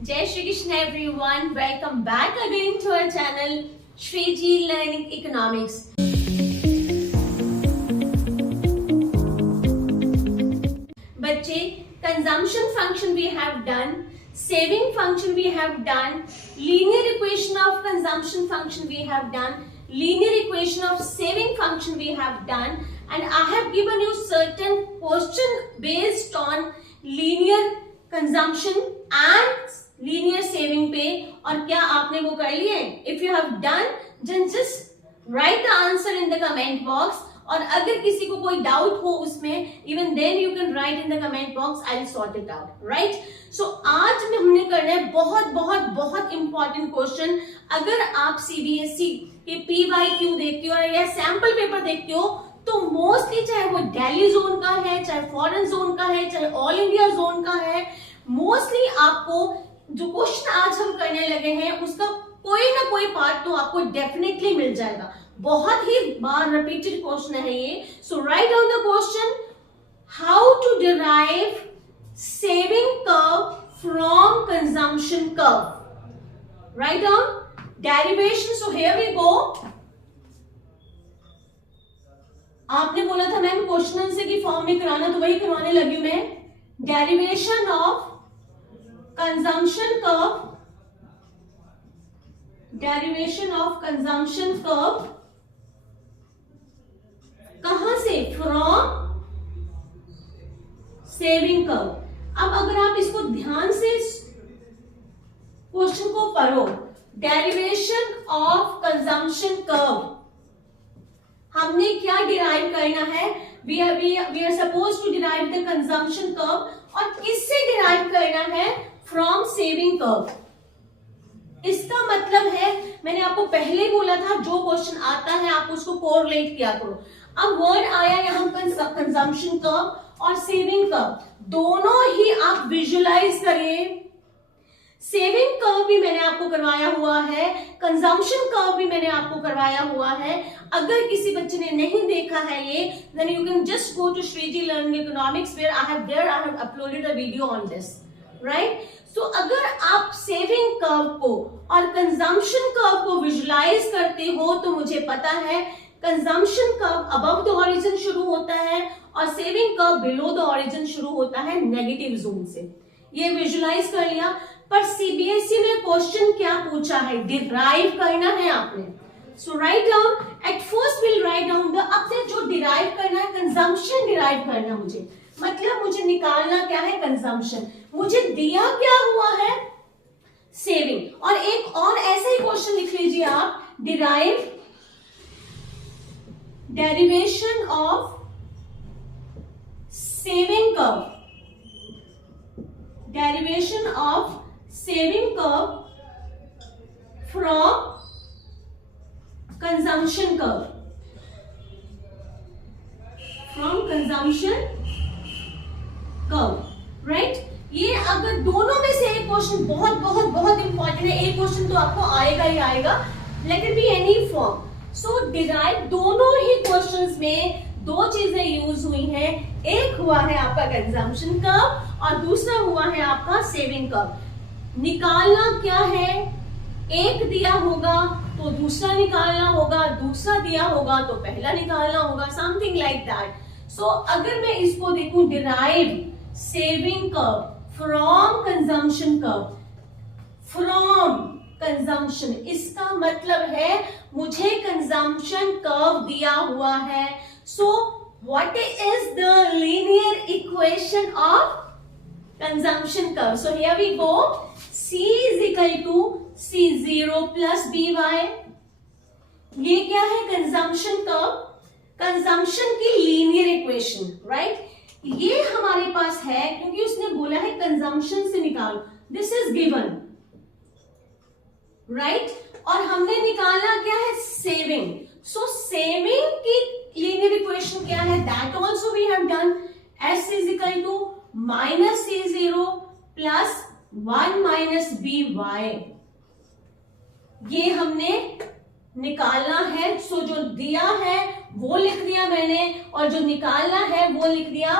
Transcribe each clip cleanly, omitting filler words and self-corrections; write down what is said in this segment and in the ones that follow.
Jai Shri Krishna everyone, welcome back again to our channel Shriji Learning Economics. बच्चे, consumption function we have done, saving function we have done, linear equation of consumption function we have done, linear equation of saving function we have done, and I have given you certain question based on linear consumption and linear saving पे। और क्या आपने वो कर लिए? If you have done then just write the answer in the comment box, और अगर किसी को कोई डाउट हो उसमें even then you can write in the comment box, I will sort it out, right. So आज में हमने करना है बहुत बहुत बहुत इंपॉर्टेंट क्वेश्चन। अगर आप सीबीएसई के पीवाईक्यू देखते हो या सैंपल पेपर देखते हो तो मोस्टली चाहे वो दिल्ली जोन का है, चाहे फॉरेन जोन का है, चाहे ऑल इंडिया जोन का है, मोस्टली आपको जो क्वेश्चन आज हम करने लगे हैं उसका कोई ना कोई पार्ट तो आपको डेफिनेटली मिल जाएगा। बहुत ही बार रिपीटेड क्वेश्चन है ये। So write down the question, how to derive saving curve from consumption curve. Write down derivation. So here we go. आपने बोला था मैम क्वेश्चन आंसर की फॉर्म में कराना, तो वही करवाने लगी हूं मैं। Derivation of consumption curve, derivation of consumption curve कहां से? From saving curve। अब अगर आप इसको ध्यान से क्वेश्चन को पढ़ो, derivation of consumption curve, हमने क्या डिराइव करना है? we are supposed to derive the consumption curve, और किससे डिराइव करना है? From saving curve. इसका मतलब है, मैंने आपको पहले ही बोला था जो क्वेश्चन आता है आप उसको कोरिलेट किया करो। अब वर्ड आया यहाँ कंजम्पशन कर्व और सेविंग कर्व, दोनों ही आप विजुअलाइज करिए। सेविंग कर्व भी मैंने आपको करवाया हुआ है, कंजम्पशन कर्व भी मैंने आपको करवाया हुआ है। अगर किसी बच्चे ने नहीं देखा है ये, then you can just go to Shreeji learning economics where I have uploaded a video on this, right. तो अगर आप सेविंग कर्व को और कंजम्पशन कर्व को विजुलाइज करते हो तो मुझे पता है consumption curve above the horizon शुरू होता है और saving curve below the horizon शुरू होता है नेगेटिव जोन से। ये विजुलाइज कर लिया। पर सीबीएसई ने क्वेश्चन क्या पूछा है? डिराइव करना है आपने। So write down, at first will write down the, आपने जो डिराइव करना है कंजम्पशन डिराइव करना, मुझे मतलब मुझे निकालना क्या है? कंजम्पशन। मुझे दिया क्या हुआ है? सेविंग। और एक और ऐसा ही क्वेश्चन लिख लीजिए आप, derivation of saving curve, derivation of saving curve from consumption curve, from consumption curve, right. ये अगर दोनों में से एक क्वेश्चन बहुत बहुत बहुत इंपॉर्टेंट है, एक क्वेश्चन तो आपको आएगा ही आएगा, late it be any form. So derive, दोनों ही क्वेश्चंस में दो चीजें यूज हुई हैं। एक हुआ है आपका कंजम्पशन कर्व और दूसरा हुआ है आपका सेविंग कर्व। निकालना क्या है? एक दिया होगा तो दूसरा निकालना होगा, दूसरा दिया होगा तो पहला निकालना होगा, समथिंग लाइक दैट। सो अगर मैं इसको देखूं, derive saving curve from consumption curve, from consumption, इसका मतलब है मुझे कंजम्पशन कर्व दिया हुआ है। So what is the linear equation of consumption curve? So here we go, C is equal to C0 plus BY। ये क्या है? कंजम्पशन कर्व, कंजम्पशन की लीनियर इक्वेशन, राइट। ये हमारे पास है क्योंकि उसने बोला है कंजम्पशन से निकालो, दिस इज गिवन, राइट। और हमने निकालना क्या है? सेविंग। सो सेविंग की लीनियर इक्वेशन क्या है? That also we have done. S is equal to minus C0 plus 1 minus BY, ये हमने निकालना है। सो जो दिया है वो लिख दिया मैंने और जो निकालना है वो लिख दिया,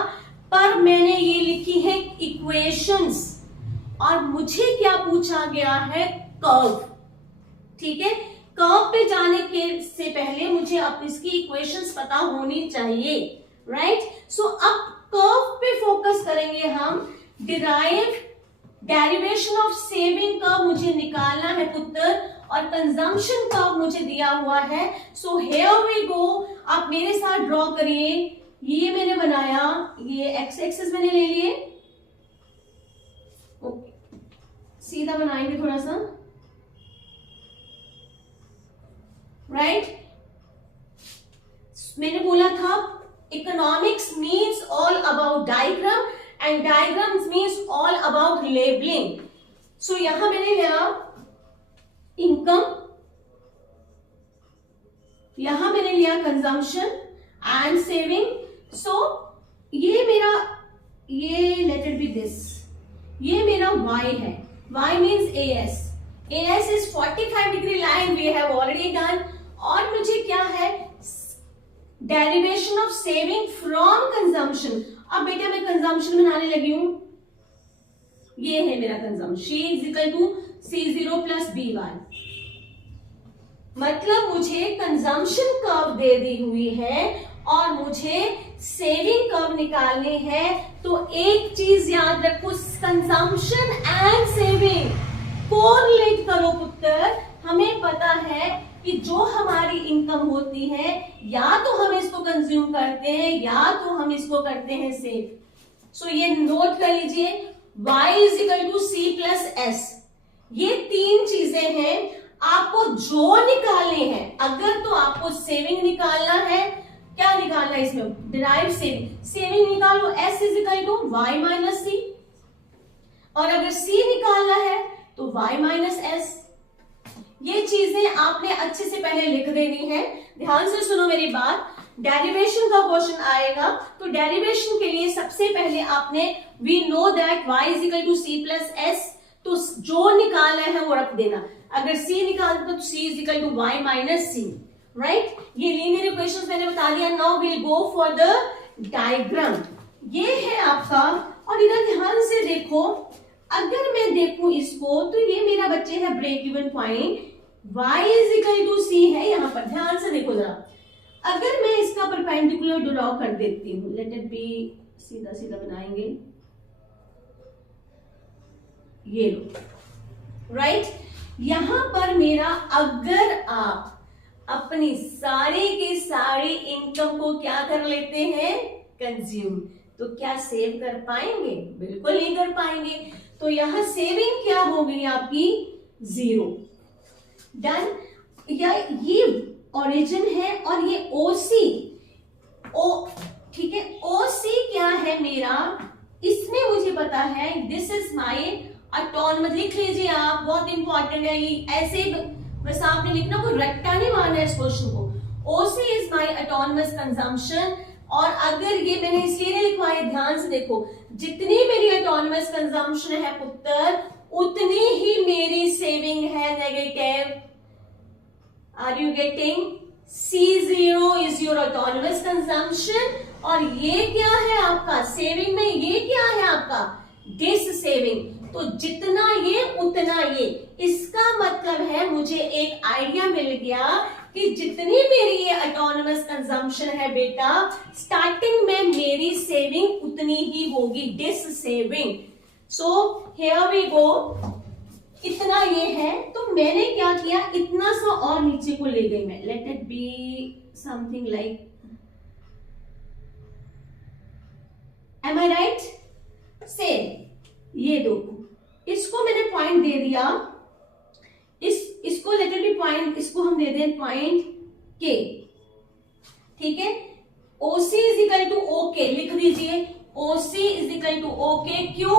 पर मैंने ये लिखी है इक्वेशंस। और मुझे क्या पूछा गया है, कर्व। ठीक है, कर्व पे जाने के से पहले मुझे अब इसकी इक्वेशंस पता होनी चाहिए, राइट। सो अब कर्व पे फोकस करेंगे हम। डेरिवेशन ऑफ सेविंग कर्व मुझे निकालना है पुत्र, और कंजम्पशन कर्व मुझे दिया हुआ है। सो हियर वी गो, आप मेरे साथ ड्रॉ करिए। ये मैंने बनाया, ये एक्स एक्सिस मैंने ले लिए, ओके, सीधा बनाएंगे थोड़ा सा, राइट। मैंने बोला था economics means all about diagram and diagrams means all about labelling. So यहां मैंने लिया इनकम, यहां मैंने लिया कंजम्पशन एंड सेविंग। सो ये मेरा, ये लेट इट बी दिस, ये मेरा y है, y means AS, AS is 45 degree line, we have already done. और मुझे क्या है, derivation of saving from consumption. अब बेटा मैं कंजम्पशन बनाने लगी हूं, ये है मेरा consumption, C is equal to C0 plus BY। मतलब मुझे कंजम्पशन कर्व दे दी हुई है और मुझे सेविंग कर्व निकालनी है। तो एक चीज याद रखो, कंजम्पशन एंड सेविंग कोरिलेट करो पुत्र। हमें पता है कि जो हमारी इनकम होती है, या तो हम इसको कंज्यूम करते हैं या तो हम इसको करते हैं सेव। सो ये नोट कर लीजिए, y is equal to C plus S। ये तीन चीजें हैं, आपको जो निकालने हैं। अगर तो आपको सेविंग निकालना है, क्या निकालना है इसमें, डिराइव सेविंग, सेविंग निकालो, S is equal to y minus C। और अगर C निकालना है तो y माइनस S। ये चीजें आपने अच्छे से पहले लिख देनी है। ध्यान से सुनो मेरी बात, डेरिवेशन का क्वेश्चन आएगा तो डेरिवेशन के लिए सबसे पहले आपने, we know that y is equal to C plus S, तो जो निकालना है वो रख देना। अगर C निकालना तो C is equal to y minus C, right. ये लीनियर इक्वेशंस मैंने बता दिया। Now will go for the diagram. ये है आपका, और इधर ध्यान से देखो, अगर मैं देखूं इसको तो ये मेरा बच्चे है break even point, y is equal to C है यहाँ पर। ध्यान से देखो जरा, अगर मैं इसका परपेंडिकुलर ड्रॉ कर देती हूँ, लेट इट बी, सीधा सीधा बनाएंगे, ये लो, राइट। यहां पर मेरा, अगर आप अपनी सारी की सारी इनकम को क्या कर लेते हैं, कंज्यूम, तो क्या सेव कर पाएंगे, बिल्कुल नहीं कर पाएंगे। तो यहां सेविंग क्या हो गई आपकी, 0। डन। या ये ओरिजिन है और ये OC, ठीक है, OC क्या है मेरा, इसमें मुझे पता है दिस इज माई ऑटोनमस। लिख लीजिए आप, बहुत इंपॉर्टेंट है ये, ऐसे बस आपने लिखना, कोई रट्टा नहीं मारना है इस क्वेश्चन को। OC is my autonomous consumption. और अगर ये मैंने इसलिए नहीं लिखवाया, ध्यान से देखो, जितनी मेरी ऑटोनमस कंजम्पशन है पुत्र, उतनी ही मेरी सेविंग है negative. Are you getting? C0 is your autonomous consumption, और ये क्या है आपका सेविंग में, ये क्या है आपका डिस सेविंग। तो जितना ये उतना ये, इसका मतलब है मुझे एक आइडिया मिल गया कि जितनी मेरी ये ऑटोनमस कंजम्पशन है बेटा, स्टार्टिंग में मेरी सेविंग उतनी ही होगी, dissaving. So here we go, इतना ये है, तो मैंने क्या किया, इतना सा और नीचे को ले गई मैं, let it be something like, am I right, same. ये दो, इसको मैंने पॉइंट दे दिया, इसको लेट इट बी पॉइंट, इसको हम दे दें पॉइंट के, ठीक है। OC is equal to OK, लिख दीजिए, OC is equal to OK. क्यों?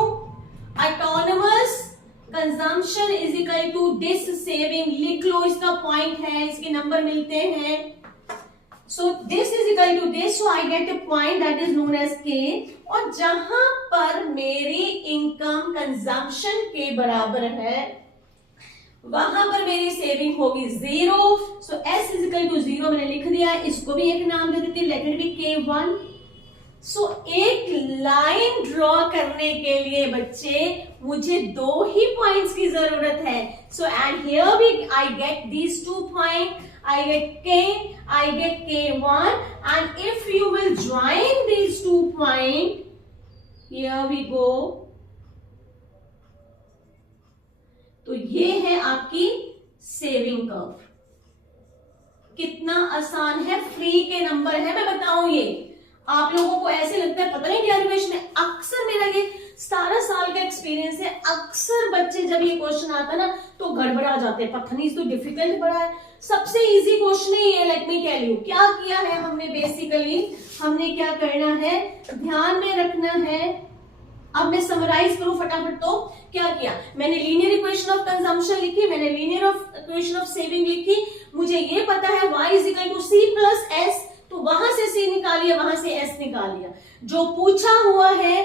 Autonomous consumption is equal to dissaving, लिख लो, इसका पॉइंट है, इसके नंबर मिलते हैं। So this is equal to this, so I get a point that is known as K. और जहां पर मेरी इनकम कंजम्पशन के बराबर है, वहां पर मेरी सेविंग होगी 0। सो S इज इक्वल टू 0 मैंने लिख दिया। इसको भी एक नाम दे देती, लेट इट बी K1, सो एक लाइन ड्रॉ करने के लिए बच्चे मुझे 2 ही पॉइंट्स की जरूरत है. So and here we I get these 2 point, I get K, I get K1, and if you will join these 2 points, here we go. तो ये है आपकी सेविंग कर्व. कितना आसान है, फ्री के नंबर है, मैं बताऊं. ये आप लोगों को ऐसे लगता है पता नहीं डेरिवेशन है. अक्सर मेरा ये 17 साल का एक्सपीरियंस है, अक्सर बच्चे जब ये क्वेश्चन आता है ना तो गड़बड़ा जाते हैं. पता नहीं तो डिफिकल्ट पड़ा है, सबसे इजी क्वेश्चन ही है. लेट मी टेल यू क्या किया है हमने. बेसिकली हमने क्या करना है, ध्यान में रखना है. अब मैं समराइज करूं फटाफट. तो क्या किया मैंने, लीनियर इक्वेशन ऑफ कंजम्पशन लिखी, मैंने लीनियर इक्वेशन ऑफ सेविंग लिखी. मुझे ये पता है y is equal to C plus S, तो वहां से c निकालिए, वहां से s निकालिए. जो पूछा हुआ है,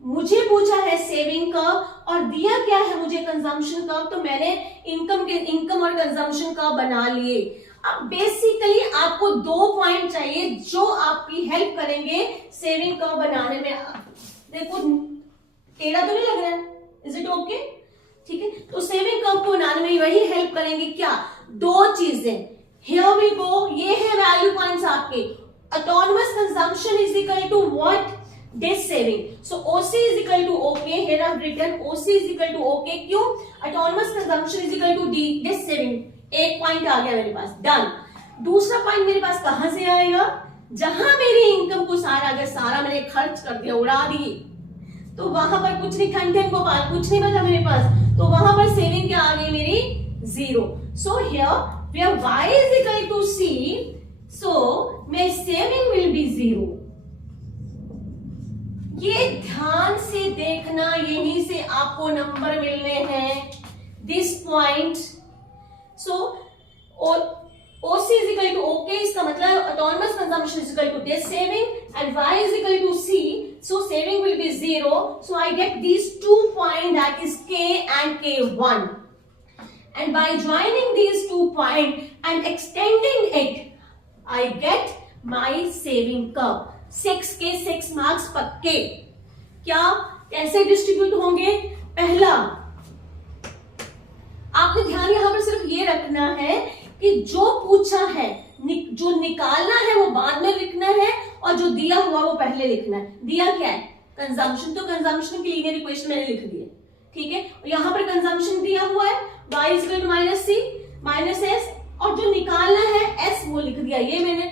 मुझे पूछा है सेविंग का और दिया क्या है मुझे कंजम्पशन का, तो मैंने इनकम और कंजम्पशन का बना लिए. अब बेसिकली आपको 2 पॉइंट चाहिए जो आपकी हेल्प करेंगे सेविंग का बनाने में. देखो टेढ़ा तो नहीं लग रहा है, इज इट ओके? ठीक है. तो सेविंग कर्व को बनाने में वही हेल्प करेंगे. क्या 2 चीजें. हियर वी गो, ये है वैल्यू पॉइंट्स आपके. Autonomous consumption is equal to what, dissaving. So OC is equal to OK. Here I have written OC is equal to OK. क्यों? Autonomous consumption is equal to dissaving. एक point आ गया मेरे पास, done. दूसरा point मेरे पास कहां से आएगा, जहां मेरी इनकम को सारा, अगर सारा मैंने खर्च कर दिया, उड़ा दी, तो वहां पर कुछ नहीं, ठन गोपाल कुछ नहीं बचा मेरे पास, तो वहां पर सेविंग क्या आ गई मेरी, 0. So here where y is equal to c, so my saving will be 0. ये ध्यान से देखना, यहीं से आपको नंबर मिलने हैं. This point, so OC is equal to OK, इसका मतलब autonomous consumption is equal to this saving and Y is equal to C, so saving will be 0. So I get these 2 points, that is K and K1. And by joining these 2 points and extending it, I get my saving curve. 6 के 6 marks पक्के. क्या कैसे distribute होंगे? पहला, आपने ध्यान यहां पर सिर्फ ये रखना है कि जो पूछा है, जो निकालना है वो बाद में लिखना है और जो दिया हुआ वो पहले लिखना है. दिया क्या है, कंजम्पशन, तो कंजम्पशन की लीनियर इक्वेशन मैंने लिख दी है. ठीक है. यहां पर कंजम्पशन दिया हुआ है, y is equal to minus c minus s, और जो निकालना है s वो लिख दिया. ये मैंने,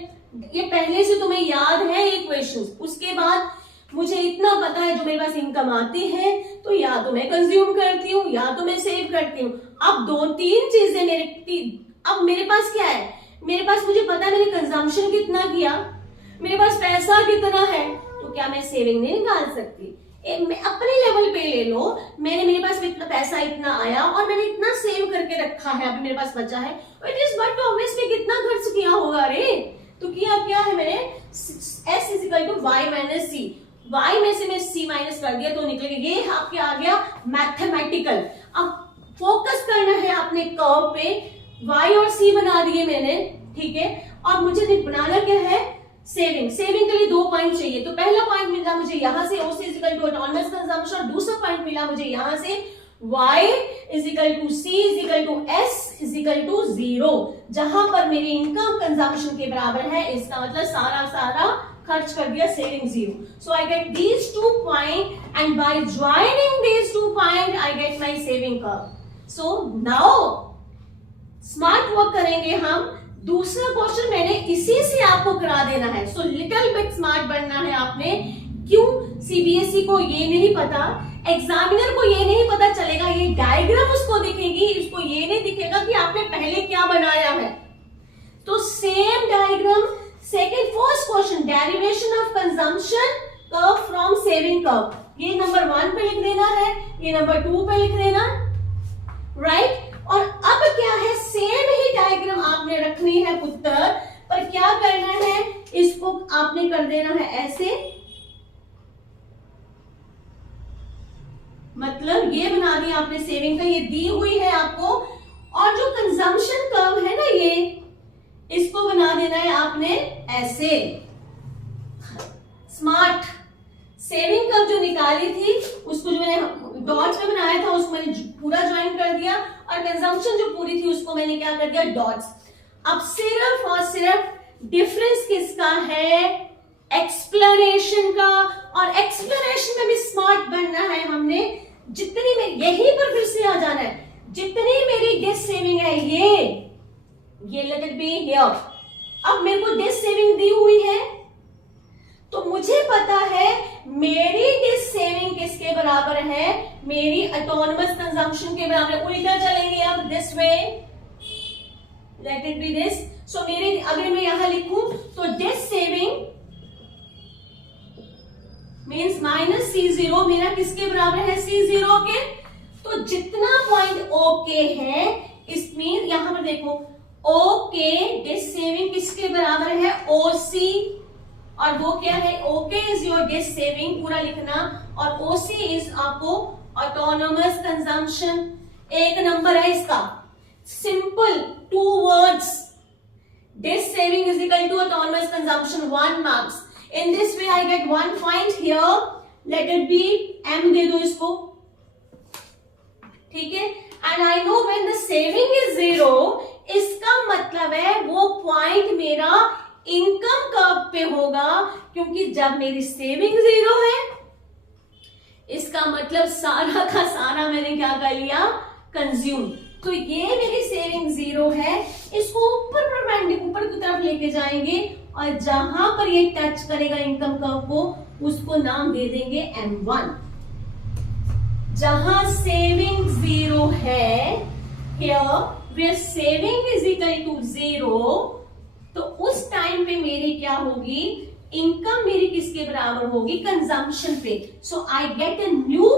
ये पहले से तुम्हें याद है ये क्वेश्चन. उसके बाद मुझे इतना पता है जो मेरे पास इनकम आती है तो या तो मैं कंज्यूम करती हूँ या तो मैं सेव करती हूँ. अब 2-3 चीजें अब मेरे पास क्या है, मेरे पास मुझे पता है मैंने कंजम्पशन कितना किया, मेरे पास पैसा कितना है, तो क्या मैं सेविंग नहीं निकाल सकती? मैं अपने लेवल पे ले लो, मेरे पास इतना पैसा इतना आया और मैंने इतना सेव करके रखा है, अभी मेरे पास बचा है, इट इज बट ऑब्वियसली कितना खर्च किया होगा रे. तो किया क्या है मैंने, s is equal to y minus C. y में से मैं c माइनस कर दिया तो निकल गया. ये आपके आ गया मैथमेटिकल. अब फोकस करना है अपने कर्व पे. y और c बना दिए मैंने, ठीक है. और मुझे बनाना क्या है, सेविंग. सेविंग के लिए 2 पॉइंट चाहिए. तो पहला पॉइंट मिला मुझे यहां से OC is equal to autonomous consumption, और दूसरा पॉइंट मिला मुझे यहां से y is equal to c is equal to s is equal to 0, जहां पर मेरी इनकम कंजम्पशन के बराबर है. इसका मतलब सारा खर्च कर दिया, saving 0. So I get these 2 point and by joining these 2 point I get my saving curve. So now smart work करेंगे हम. दूसरा क्वेश्चन मैंने इसी से आपको करा देना है. सो लिटिल बिट स्मार्ट बनना है आपने. क्यों? सीबीएसई को ये नहीं पता, एग्जामिनर को ये नहीं पता चलेगा, ये डायग्राम उसको दिखेगी, इसको ये नहीं दिखेगा कि आपने पहले क्या बनाया है. तो same diagram, second first question, derivation of consumption curve from saving curve, ये नंबर 1 पे लिख देना है, ये नंबर 2 पे लिख देना, राइट. और अब क्या है, सेम ही डायग्राम आपने रखनी है पुत्र, पर क्या करना है, इसको आपने कर देना है ऐसे, मतलब ये बना दिया आपने सेविंग का, ये दी हुई है आपको. और जो कंजम्पशन कर्व है ना, ये इसको बना देना है आपने ऐसे. स्मार्ट सेविंग कर्व जो निकाली थी उसको जो मैंने डॉट्स में बनाया था उसको मैंने पूरा ज्वाइन कर दिया, और कंजम्पशन जो पूरी थी उसको मैंने क्या कर दिया, डॉट्स। अब सिर्फ और सिर्फ डिफरेंस किसका है, एक्सप्लेनेशन का, और एक्सप्लेनेशन में भी स्मार्ट बनना है हमने। जितनी में यहीं पर फिर से आ जाना है, जितनी मेरी गेस सेविंग है ये लेट इट बी हियर। अब मेरे को गेस सेविंग दी हुई है तो मुझे पता है मेरी गेस सेविंग किसके बराबर है, मेरी ऑटोनमस कंजम्पशन के बराबर है। उल्टा चलेंगे अब this way, let it be this. So मेरे अगर मैं यहां लिखूं तो guess saving means minus C0 मेरा किसके बराबर है, C0 के। तो जितना पॉइंट ओके है इस मीन यहां पर देखो ओके गेस सेविंग किसके बराबर है, OC, और वो क्या है, O K is your guess saving पूरा लिखना, और OC इज आपको ऑटोनोमस कंजम्पशन। एक नंबर है इसका, simple 2 words, guess saving is equal to autonomous consumption, 1 marks. In this way I get 1 point here, let it be M दे दो इसको, ठीक है। And I know when the saving is 0, इसका मतलब है वो पॉइंट मेरा इनकम कर्व पे होगा, क्योंकि जब मेरी सेविंग 0 है इसका मतलब सारा का सारा मैंने क्या कर लिया, कंज्यूम। तो ये मेरी सेविंग 0 है, इसको ऊपर की तरफ लेके जाएंगे, और जहां पर ये टच करेगा इनकम कर्व को उसको नाम दे देंगे M1। जहां सेविंग 0 है, here where saving is equal to 0, तो उस टाइम पे मेरी क्या होगी, इनकम मेरी किसके बराबर होगी, कंजम्पशन पे। So I get a new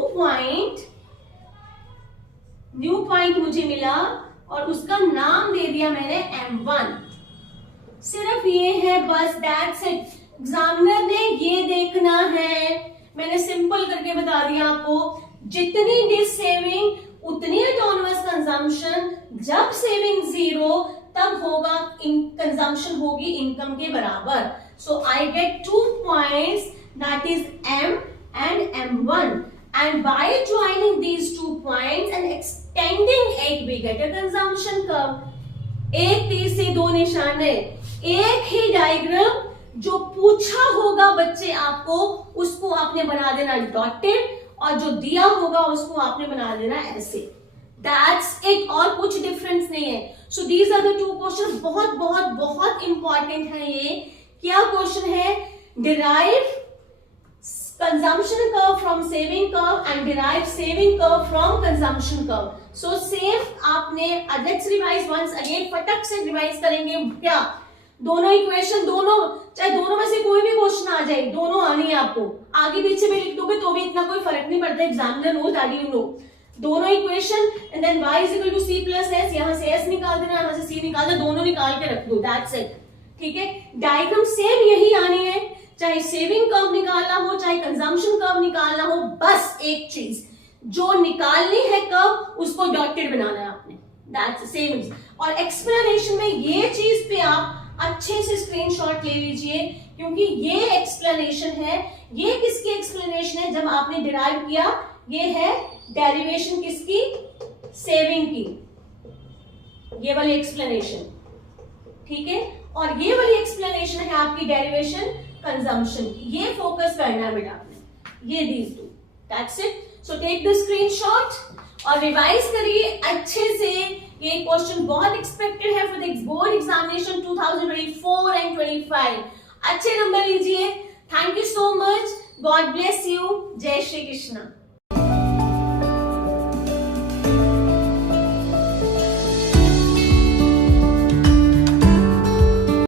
point मुझे मिला, और उसका नाम दे दिया मैंने M1। सिर्फ ये है बस, दैट्स इट। एग्जामिनर ने ये देखना है, मैंने सिंपल करके बता दिया आपको, जितनी गेस सेविंग उतनी ऑटोनमस कंजम्पशन। जब सेविंग 0 तब होगा कंजम्पशन होगी इनकम के बराबर। So I get 2 points, that is M and M1, and by joining these 2 points and extending it we get a consumption curve। एक तीर से 2 निशान है, एक ही डायग्राम, जो पूछा होगा बच्चे आपको उसको आपने बना देना डॉटेड, और जो दिया होगा उसको आपने बना देना ऐसे। दैट्स इट, और कुछ डिफरेंस नहीं है। So these are the 2 question, बहुत बहुत बहुत इंपॉर्टेंट है ये। क्या क्वेश्चन है, derive consumption curve from saving curve and derive saving curve from consumption curve। so same आपने let's revise once again, फटक से रिवाइज करेंगे। क्या दोनों इक्वेशन, दोनों चाहे दोनों में से कोई भी क्वेश्चन आ जाए, दोनों आनी है आपको। आगे पीछे भी लिख दोगे तो भी इतना कोई फर्क नहीं पड़ता, examiner know that you know. दोनों equation and then y is equal to c plus s, यहां से s निकाल देना, यहां से c निकाल देना, दोनों निकाल के रख दो, दैट्स इट। ठीक है, डायग्राम सेम यही आनी है, चाहे सेविंग कर्व निकालना हो चाहे कंजम्पशन कर्व निकालना हो, बस एक चीज जो निकालनी है कर्व उसको डॉटेड बनाना है आपने, दैट्स सेम। और एक्सप्लेनेशन में ये चीज पे आप अच्छे से स्क्रीनशॉट ले लीजिए, क्योंकि ये एक्सप्लेनेशन है। ये किसकी एक्सप्लेनेशन है, जब आपने डिराइव किया, ये है डेरिवेशन किसकी, सेविंग की, ये वाली एक्सप्लेनेशन। ठीक है, और ये वाली एक्सप्लेनेशन है आपकी डेरिवेशन कंजम्पशन की। ये फोकस करना है बेटा आपने, ये these two, that's it. So take the screenshot और रिवाइज करिए अच्छे से। ये क्वेश्चन बहुत एक्सपेक्टेड है for the board examination 2024 and 25। अच्छे नंबर लीजिए। Thank you so much, God bless you, जय श्री कृष्ण।